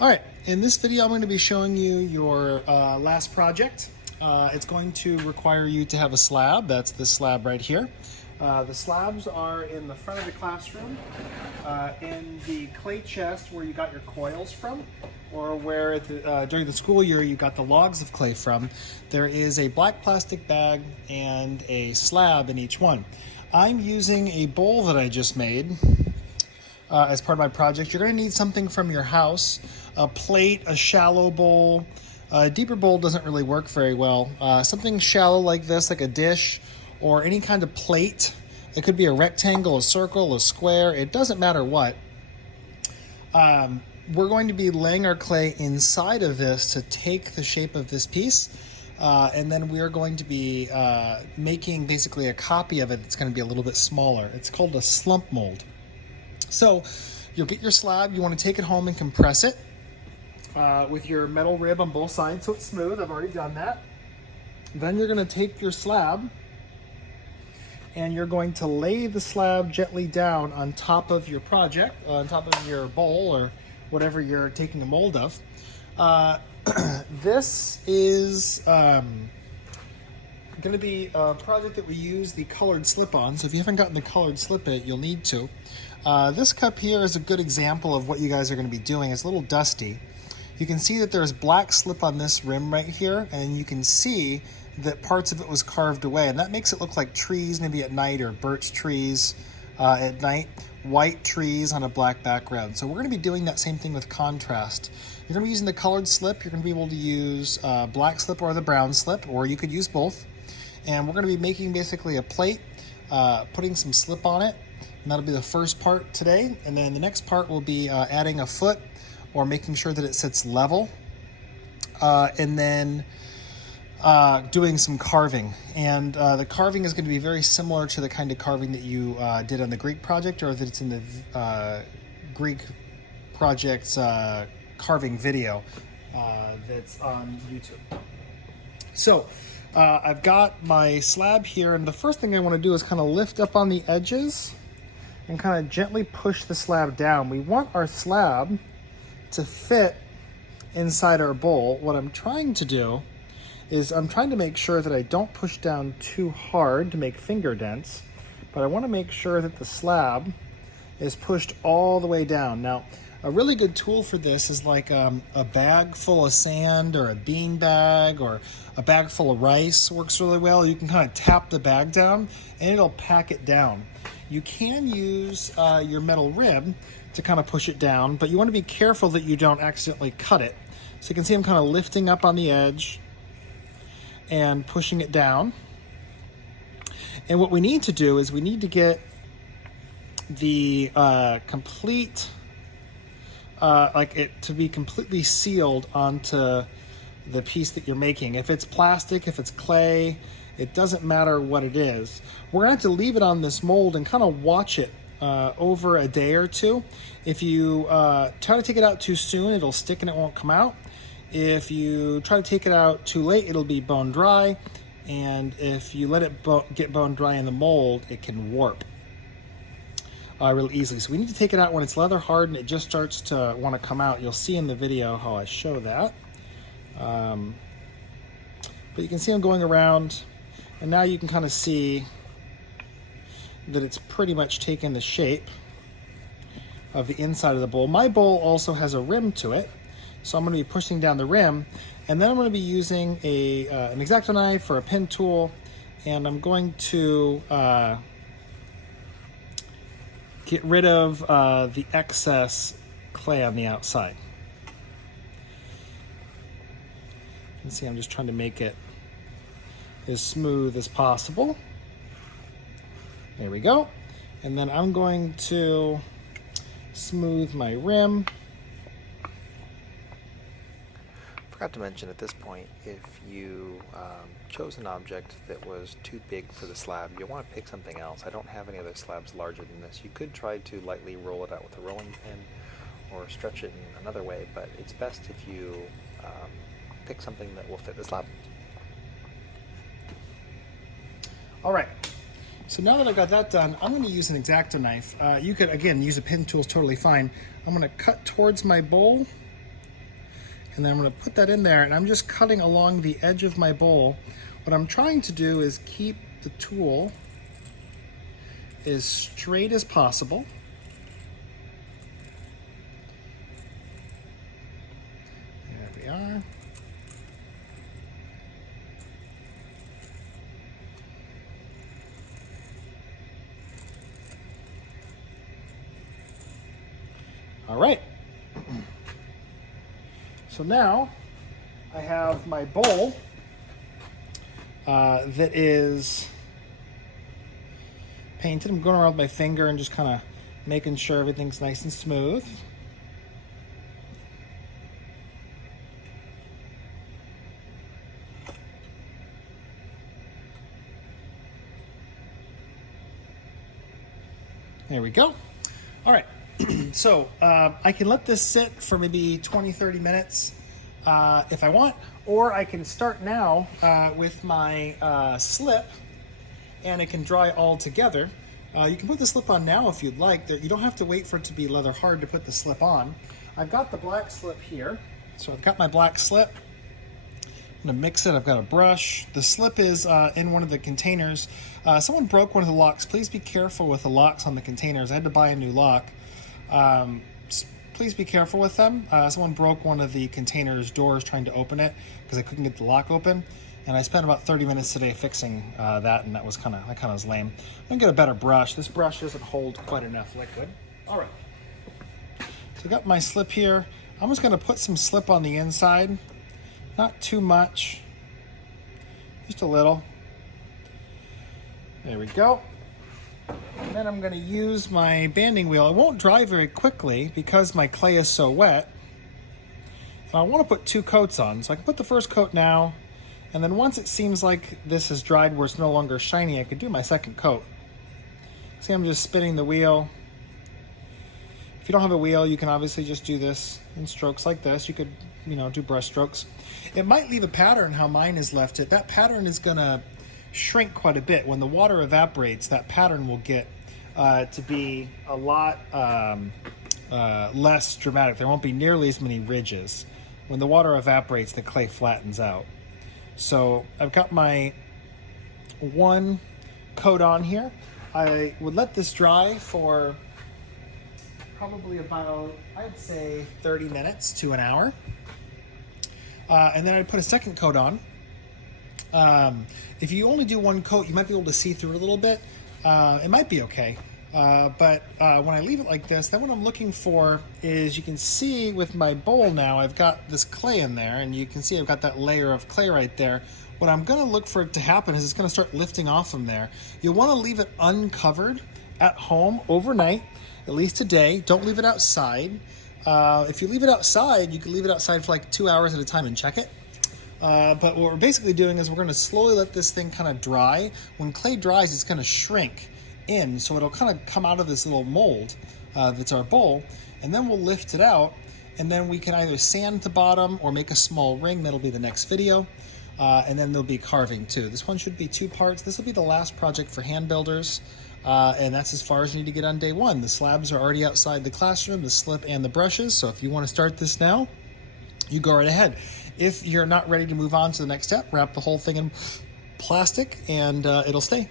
All right, in this video I'm going to be showing you your last project. It's going to require you to have a slab. That's this slab right here. The slabs are in the front of the classroom, in the clay chest where you got your coils from, or where during the school year you got the logs of clay from. There is a black plastic bag and a slab in each one. I'm using a bowl that I just made as part of my project. You're going to need something from your house, a plate, a shallow bowl. A deeper bowl doesn't really work very well. Something shallow like this, like a dish, or any kind of plate. It could be a rectangle, a circle, a square. It doesn't matter what. We're going to be laying our clay inside of this to take the shape of this piece. And then we're going to be making basically a copy of it that's going to be a little bit smaller. It's called a slump mold. So you'll get your slab, you want to take it home and compress it with your metal rib on both sides so it's smooth. I've already done that. Then you're going to take your slab and you're going to lay the slab gently down on top of your project, on top of your bowl or whatever you're taking a mold of. This is going to be a project that we use the colored slip on. So if you haven't gotten the colored slip it, you'll need to. This cup here is a good example of what you guys are going to be doing. It's a little dusty. You can see that there's black slip on this rim right here, and you can see that parts of it was carved away, and that makes it look like trees maybe at night, or birch trees at night, white trees on a black background. So we're going to be doing that same thing with contrast. You're going to be using the colored slip. You're going to be able to use black slip or the brown slip, or you could use both. And we're going to be making basically a plate, putting some slip on it, and that'll be the first part today. And then the next part will be adding a foot or making sure that it sits level, and then doing some carving. And the carving is going to be very similar to the kind of carving that you did on the Greek project, or that it's in the Greek project's carving video that's on YouTube. So I've got my slab here, and the first thing I want to do is kind of lift up on the edges and kind of gently push the slab down. We want our slab to fit inside our bowl. What I'm trying to do is I'm trying to make sure that I don't push down too hard to make finger dents, but I want to make sure that the slab is pushed all the way down. Now, a really good tool for this is like a bag full of sand, or a bean bag, or a bag full of rice works really well. You can kind of tap the bag down and it'll pack it down. You can use your metal rib to kind of push it down, but you want to be careful that you don't accidentally cut it. So you can see I'm kind of lifting up on the edge and pushing it down. And what we need to do is we need to get the complete, like it to be completely sealed onto the piece that you're making. If it's plastic, if it's clay, it doesn't matter what it is. We're gonna have to leave it on this mold and kind of watch it over a day or two. If you try to take it out too soon, it'll stick and it won't come out. If you try to take it out too late, it'll be bone dry. And if you let it get bone dry in the mold, it can warp real easily. So we need to take it out when it's leather hard and it just starts to want to come out. You'll see in the video how I show that. But you can see I'm going around, and now you can kind of see that it's pretty much taken the shape of the inside of the bowl. My bowl also has a rim to it, so I'm going to be pushing down the rim, and then I'm going to be using an X-Acto knife or a pen tool, and I'm going to get rid of the excess clay on the outside. You can see I'm just trying to make it as smooth as possible. There we go. And then I'm going to smooth my rim. Forgot to mention at this point, if you chose an object that was too big for the slab, you'll want to pick something else. I don't have any other slabs larger than this. You could try to lightly roll it out with a rolling pin or stretch it in another way, but it's best if you pick something that will fit the slab. All right, so now that I've got that done, I'm going to use an X-Acto knife. You could, again, use a pin tool, is totally fine. I'm going to cut towards my bowl And then I'm going to put that in there, and I'm just cutting along the edge of my bowl. What I'm trying to do is keep the tool as straight as possible. There we are. All right. So now I have my bowl that is painted. I'm going around with my finger and just kind of making sure everything's nice and smooth. There we go. All right. So I can let this sit for maybe 20-30 minutes if I want, or I can start now with my slip, and it can dry all together. You can put the slip on now if you'd like. You don't have to wait for it to be leather hard to put the slip on. I've got the black slip here. So I've got my black slip. I'm gonna mix it. I've got a brush. The slip is in one of the containers. Someone broke one of the locks. Please be careful with the locks on the containers. I had to buy a new lock. Please be careful with them. Someone broke one of the container's doors trying to open it because I couldn't get the lock open. And I spent about 30 minutes today fixing that, and that kind of was lame. I'm gonna get a better brush. This brush doesn't hold quite enough liquid. All right. So I got my slip here. I'm just gonna put some slip on the inside. Not too much, just a little. There we go. And then I'm gonna use my banding wheel. It won't dry very quickly because my clay is so wet. And I wanna put 2 coats on. So I can put the first coat now, and then once it seems like this has dried where it's no longer shiny, I could do my second coat. See, I'm just spinning the wheel. If you don't have a wheel, you can obviously just do this in strokes like this. You could, do brush strokes. It might leave a pattern how mine has left it. That pattern is gonna shrink quite a bit. When the water evaporates, that pattern will get to be a lot less dramatic. There won't be nearly as many ridges. When the water evaporates, the clay flattens out. So I've got my 1 coat on here. I would let this dry for probably about, I'd say, 30 minutes to an hour. And then I'd put a second coat on. If you only do 1 coat, you might be able to see through it a little bit. It might be okay. But when I leave it like this, then what I'm looking for is, you can see with my bowl now, I've got this clay in there, and you can see I've got that layer of clay right there. What I'm gonna look for it to happen is it's gonna start lifting off from there. You'll wanna leave it uncovered at home overnight, at least a day. Don't leave it outside. If you leave it outside, you can leave it outside for like 2 hours at a time and check it. But what we're basically doing is we're gonna slowly let this thing kind of dry. When clay dries, it's gonna shrink in, so it'll kind of come out of this little mold that's our bowl, and then we'll lift it out, and then we can either sand the bottom or make a small ring. That'll be the next video. And then there'll be carving too. This one should be 2 parts. This will be the last project for hand builders. And that's as far as you need to get on day 1. The slabs are already outside the classroom, the slip and the brushes. So if you want to start this now, you go right ahead. If you're not ready to move on to the next step, wrap the whole thing in plastic and it'll stay.